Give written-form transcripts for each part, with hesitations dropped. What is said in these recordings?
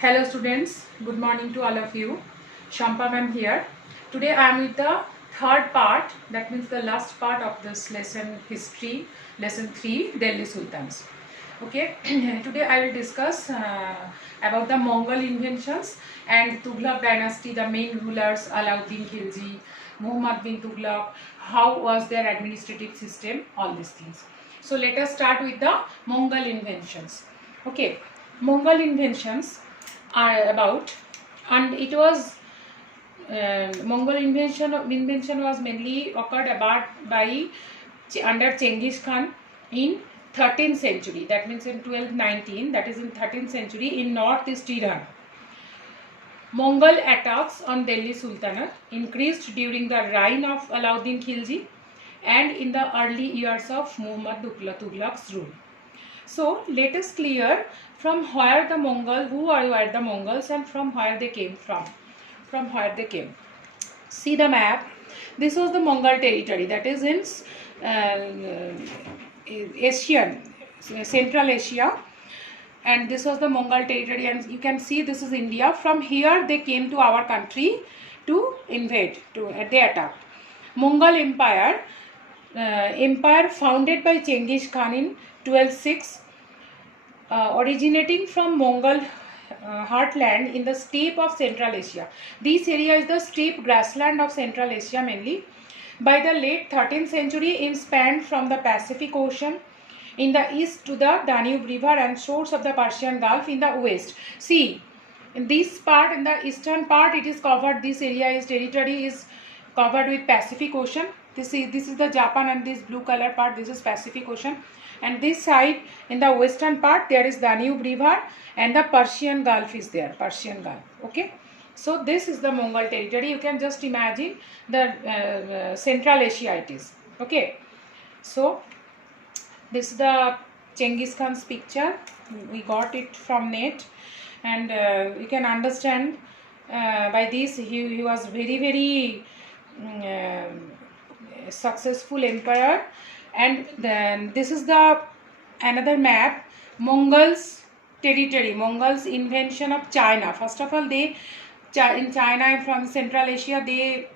Hello students, good morning to all of you. Shampa ma'am here. Today I am with the third part, that means the last part of this lesson history, lesson 3, Delhi Sultans. Okay, today I will discuss about the Mongol inventions and Tughlaq dynasty, the main rulers Alauddin Khilji, Muhammad bin Tughlaq, how was their administrative system, all these things. So let us start with the Mongol inventions. Okay, Mongol inventions are about, and it was Mongol invention was mainly occurred about by under Genghis Khan in 13th century, that means in 1219, that is in 13th century in northeast Iran. Mongol attacks on Delhi Sultanate increased during the reign of Alauddin Khilji and in the early years of Muhammad Tughlaq's rule. So let us clear from where the Mongol, who were the Mongols and from where they came from. From where they came. See the map. This was the Mongol territory, that is in Central Asia, and this was the Mongol territory, and you can see this is India. From here they came to our country to invade, they attacked. Mongol Empire, empire founded by Genghis Khan in 1206, originating from Mongol heartland in the steppe of Central Asia. This area is the steppe grassland of Central Asia mainly. By the late 13th century, it spanned from the Pacific Ocean in the east to the Danube River and shores of the Persian Gulf in the west. See, in this part, in the eastern part, it is covered, this area is territory is covered with Pacific Ocean. This is the Japan, and this blue color part, this is Pacific Ocean. And this side, in the western part, there is Danube River and the Persian Gulf is there, Persian Gulf. Okay. So this is the Mongol territory. You can just imagine the Central Asia it is. Okay. So this is the Genghis Khan's picture. We got it from net, and you can understand by this he was very successful emperor. And then this is the another map, Mongols territory, Mongols invention of China. First of all, they in China, from Central Asia, they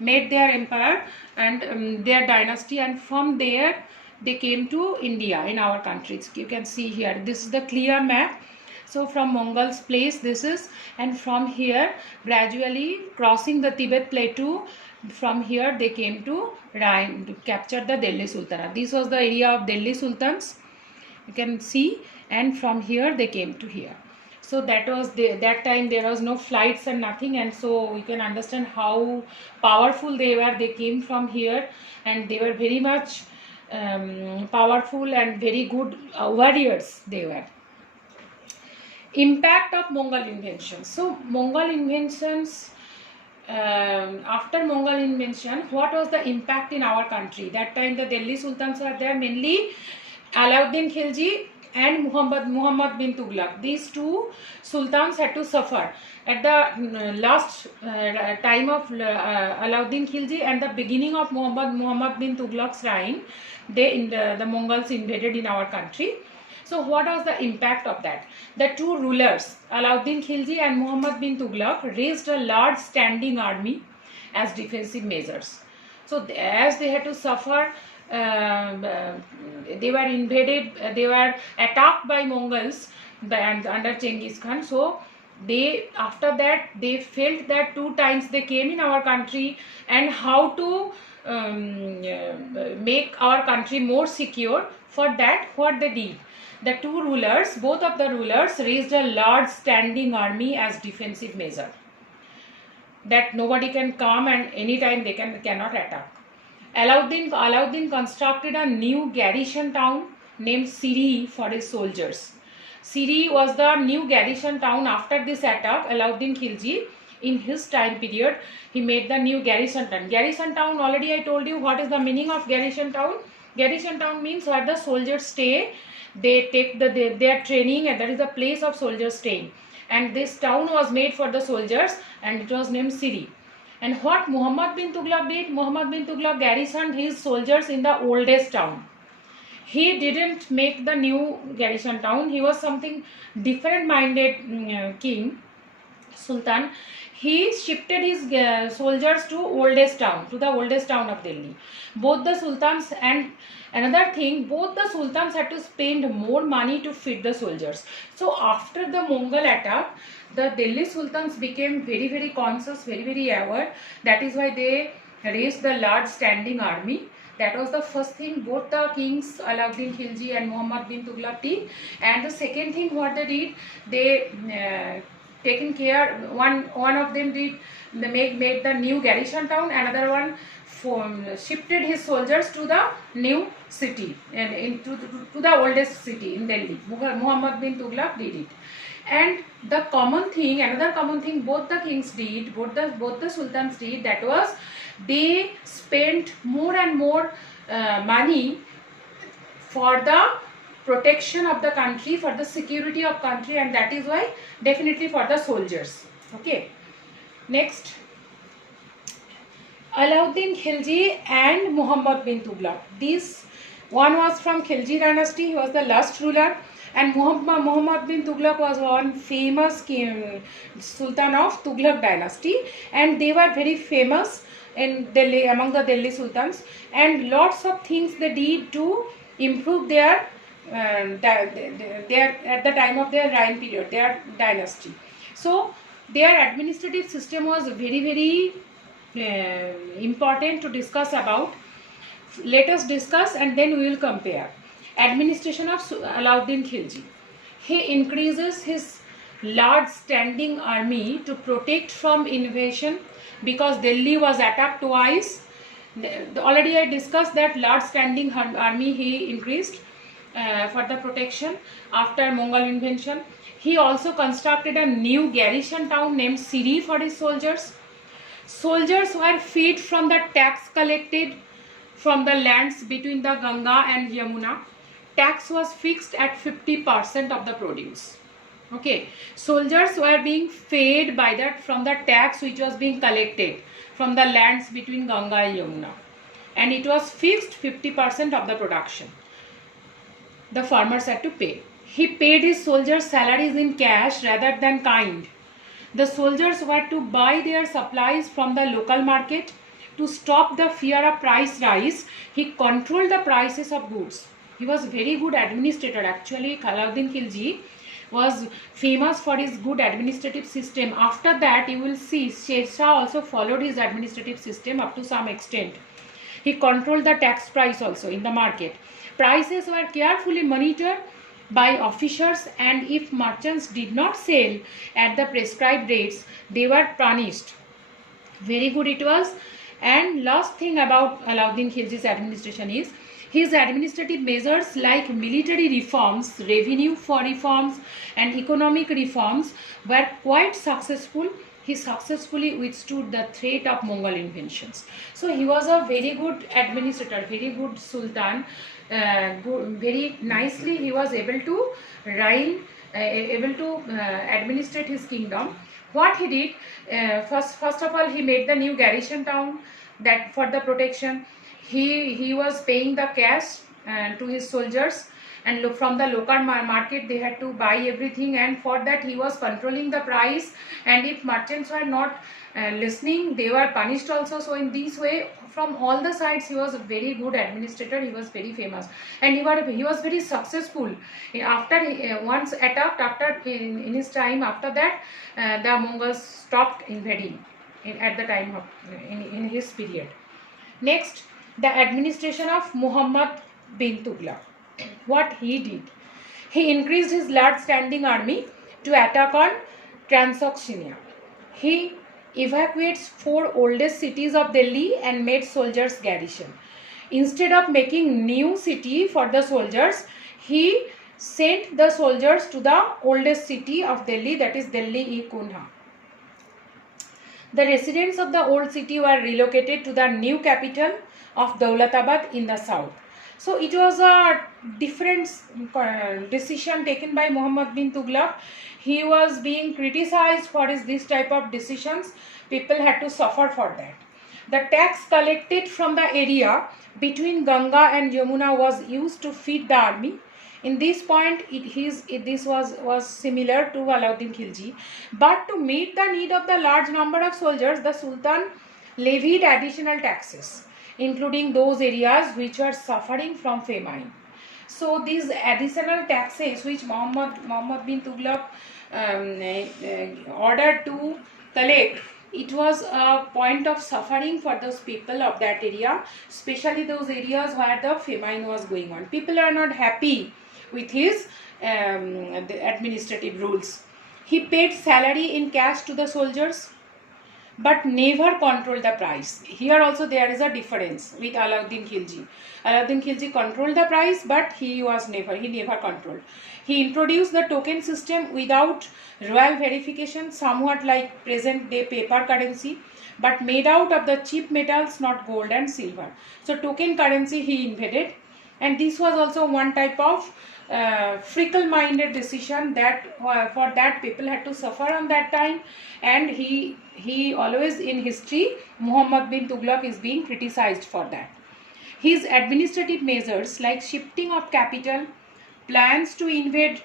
made their empire and their dynasty, and from there they came to India in our countries. You can see here, this is the clear map. So from Mongols place this is, and from here gradually crossing the Tibet plateau, from here they came to Rhine to capture the Delhi Sultanate. This was the area of Delhi Sultans, you can see, and from here they came to here. So that was that time there was no flights and nothing, and so you can understand how powerful they were. They came from here and they were very much powerful and very good warriors they were. Impact of Mongol inventions. So Mongol inventions, after Mongol invention, what was the impact in our country? That time the Delhi Sultans were there, mainly Alauddin Khilji and Muhammad bin Tughlaq. These two sultans had to suffer at the last time of Alauddin Khilji and the beginning of Muhammad bin Tughlaq's reign. The Mongols invaded in our country. So what was the impact of that? The two rulers, Alauddin Khilji and Muhammad bin Tughlaq, raised a large standing army as defensive measures. So as they had to suffer, they were invaded, they were attacked by Mongols under Genghis Khan. So they, after that, they felt that two times they came in our country, and how to make our country more secure. For that, what they did, the two rulers, both of the rulers raised a large standing army as defensive measure, that nobody can come and anytime they cannot attack. Alauddin constructed a new garrison town named Siri for his soldiers. Siri was the new garrison town after this attack. Alauddin Khilji, in his time period, he made the new garrison town. Garrison town, already I told you what is the meaning of garrison town. Garrison town means where the soldiers stay. They take their training, and that is the place of soldiers staying. And this town was made for the soldiers, and it was named Siri. And what Muhammad bin Tughlaq did? Muhammad bin Tughlaq garrisoned his soldiers in the oldest town. he didn't make the new garrison town. He was something different minded king, Sultan. He shifted his soldiers to the oldest town of Delhi. Both the sultans, and another thing, both the sultans had to spend more money to feed the soldiers. So after the Mongol attack, the Delhi sultans became very conscious, very aware. That is why they raised the large standing army. That was the first thing both the kings Alauddin Khilji and Muhammad bin Tughlaq did. And the second thing what they did, they taken care. One of them did made the new garrison town. Another one shifted his soldiers to the new city and to the oldest city in Delhi. Muhammad bin Tughlaq did it. And the another common thing both the kings did, both the sultans did, that was they spent more and more money for the protection of the country, for the security of country, and that is why definitely for the soldiers. Okay. Next, Alauddin Khilji and Muhammad bin Tughlaq. This one was from Khilji dynasty. He was the last ruler, and Muhammad bin Tughlaq was one famous king, sultan of Tughlaq dynasty, and they were very famous in Delhi, among the Delhi sultans, and lots of things they did to improve their at the time of their reign period, their dynasty. So their administrative system was very important to discuss about. Let us discuss and then we will compare. Administration of Alauddin Khilji. He increases his large standing army to protect from invasion because Delhi was attacked twice. Already I discussed that large standing army he increased for the protection after Mongol invasion. He also constructed a new garrison town named Siri for his soldiers. Soldiers were freed from the tax collected from the lands between the Ganga and Yamuna. Tax was fixed at 50% of the produce. Okay, soldiers were being paid by that from the tax which was being collected from the lands between Ganga and Yamuna, and it was fixed 50% of the production the farmers had to pay. He paid his soldiers salaries in cash rather than kind. The soldiers were to buy their supplies from the local market. To stop the fear of price rise, he controlled the prices of goods. He was very good administrator. Actually, Alauddin Khilji was famous for his good administrative system. After that, you will see Shah also followed his administrative system up to some extent. He controlled the tax price also in the market. Prices were carefully monitored by officers, and if merchants did not sell at the prescribed rates, they were punished. Very good it was. And last thing about Alauddin Khilji's administration is his administrative measures like military reforms, revenue for reforms, and economic reforms were quite successful. He successfully withstood the threat of Mongol invasions. So he was a very good administrator, very good sultan. Very nicely he was able to administrate his kingdom. What he did, first of all, he made the new garrison town that for the protection. He was paying the cash to his soldiers, and look, from the local market they had to buy everything, and for that he was controlling the price, and if merchants were not listening, they were punished also. So in this way, from all the sides, he was a very good administrator. He was very famous, and he was very successful. After once attacked, in his time, after that the Mongols stopped invading at the time of in his period. Next, the administration of Muhammad bin Tughlaq. What he did, he increased his large standing army to attack on Transoxiana. He evacuates 4 oldest cities of Delhi and made soldiers garrison. Instead of making new city for the soldiers, he sent the soldiers to the oldest city of Delhi, that is Delhi-e-Kunha. The residents of the old city were relocated to the new capital of Daulatabad in the south. So it was a different decision taken by Muhammad bin Tughlaq. He was being criticized for this type of decisions. People had to suffer for that. The tax collected from the area between Ganga and Yamuna was used to feed the army. In this point, this was similar to Alauddin Khilji. But to meet the need of the large number of soldiers, the Sultan levied additional taxes, including those areas which were suffering from famine. So these additional taxes which Muhammad bin Tughlaq ordered to collect, it was a point of suffering for those people of that area, especially those areas where the famine was going on. People are not happy with his the administrative rules. He paid salary in cash to the soldiers, but never controlled the price. Here also there is a difference with Alauddin Khilji. Alauddin Khilji controlled the price, but he never controlled. He introduced the token system without royal verification, somewhat like present day paper currency, but made out of the cheap metals, not gold and silver. So token currency he invented, and this was also one type of fickle-minded decision that for that people had to suffer on that time. And he always in history, Muhammad bin Tughlaq is being criticized for that. His administrative measures like shifting of capital, plans to invade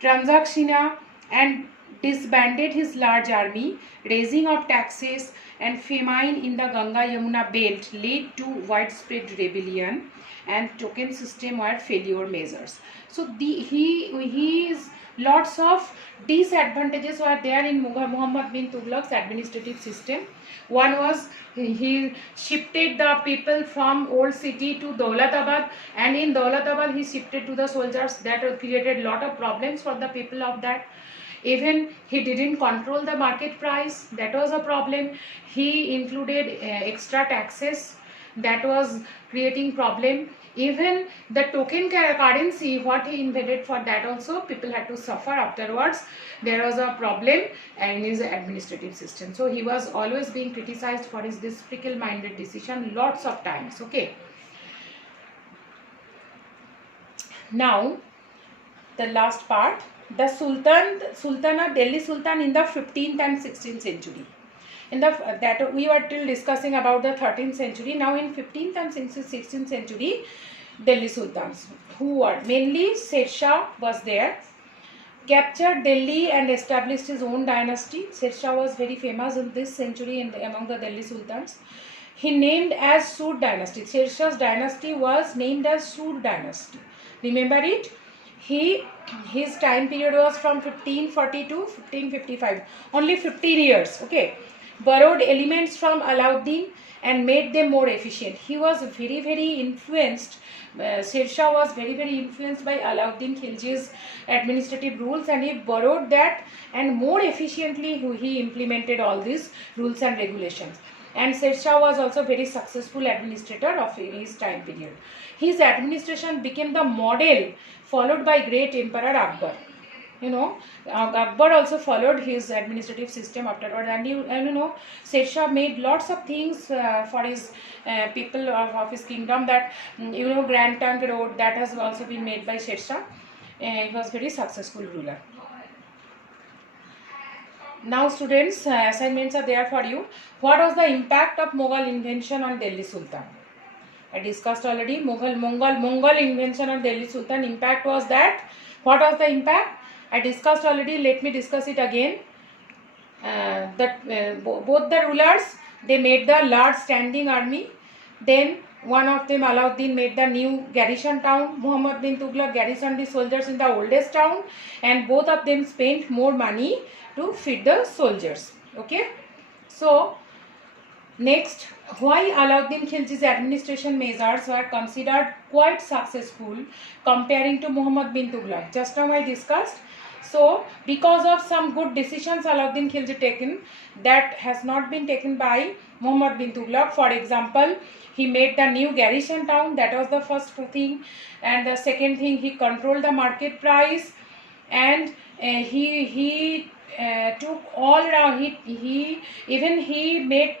Transaxina and disbanded his large army, raising of taxes and famine in the Ganga-Yamuna belt led to widespread rebellion, and token system were failure measures. So his lots of disadvantages were there in Muhammad bin Tughlaq's administrative system. One was he shifted the people from old city to Daulatabad, and in Daulatabad he shifted to the soldiers. That created lot of problems for the people of that. Even he didn't control the market price, that was a problem. He included extra taxes, that was creating problem. Even the token currency, what he invented, for that also people had to suffer afterwards. There was a problem in his administrative system. So he was always being criticized for his this fickle-minded decision lots of times. Okay. Now the last part, the Sultanate Delhi Sultan in the 15th and 16th century. In the that we were till discussing about the 13th century. Now in 15th and 16th century, Delhi Sultans, who were mainly Sher Shah was there, captured Delhi and established his own dynasty. Sher Shah was very famous in this century among the Delhi Sultans. He named as Sur dynasty. Sher Shah's dynasty was named as Sur dynasty. Remember it? His time period was from 1540 to 1555. Only 15 years. Okay. Borrowed elements from Alauddin and made them more efficient. He was very influenced. Sher Shah was very influenced by Alauddin Khilji's administrative rules, and he borrowed that and more efficiently he implemented all these rules and regulations. And Sher Shah was also very successful administrator of his time period. His administration became the model followed by great Emperor Akbar. You know, Akbar also followed his administrative system afterward, and you know, Sher Shah made lots of things for his people of his kingdom. That you know, Grand Trunk Road, that has also been made by Sher Shah. He was very successful ruler. Now students, assignments are there for you. What was the impact of Mughal invention on Delhi Sultan? I discussed already. Mongol invention on Delhi Sultan. Impact was that. What was the impact? I discussed already. Let me discuss it again. Both the rulers, they made the large standing army. Then one of them, Alauddin, made the new garrison town. Muhammad bin Tughlaq garrisoned the soldiers in the oldest town, and both of them spent more money to feed the soldiers. Okay. So next, why Alauddin Khilji's administration measures were considered quite successful comparing to Muhammad bin Tughlaq? Just now I discussed. So because of some good decisions Alauddin Khilji taken, that has not been taken by Muhammad bin Tughlaq. For example, he made the new garrison town. That was the first thing. And the second thing, he controlled the market price, and he took all around. He made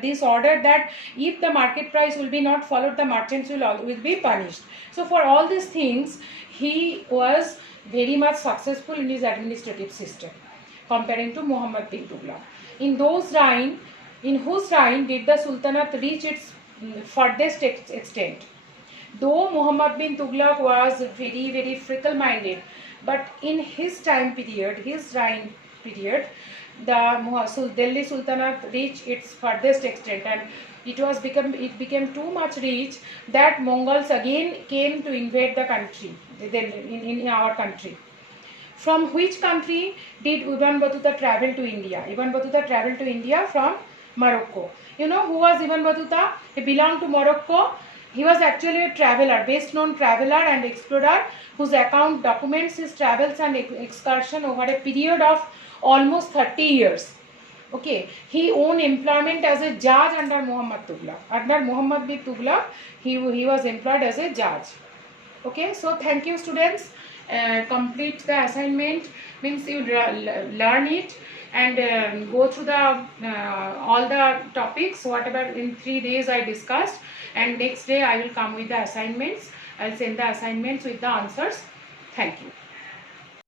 this order that if the market price will be not followed, the merchants will be punished. So for all these things, he was very much successful in his administrative system comparing to Muhammad bin Tughlaq. In those times, in whose reign did the Sultanate reach its furthest extent. Though Muhammad bin Tughlaq was very fickle-minded, but in his time period, his reign period, the Delhi Sultanate reached its furthest extent, and it became too much rich that Mongols again came to invade the country, in our country. From which country did Ibn Battuta travel to India? Ibn Battuta traveled to India from Morocco. You know who was Ibn Battuta? He belonged to Morocco. He was actually a traveler, best known traveler and explorer, whose account documents his travels and excursion over a period of almost 30 years. Okay, he owned employment as a judge under Muhammad Tughlaq. Under Muhammad bin Tughlaq, he was employed as a judge. Okay, so thank you, students. Complete the assignment, means you learn it and go through the all the topics whatever in 3 days I discussed, and next day I will come with the assignments. I'll send the assignments with the answers. Thank you.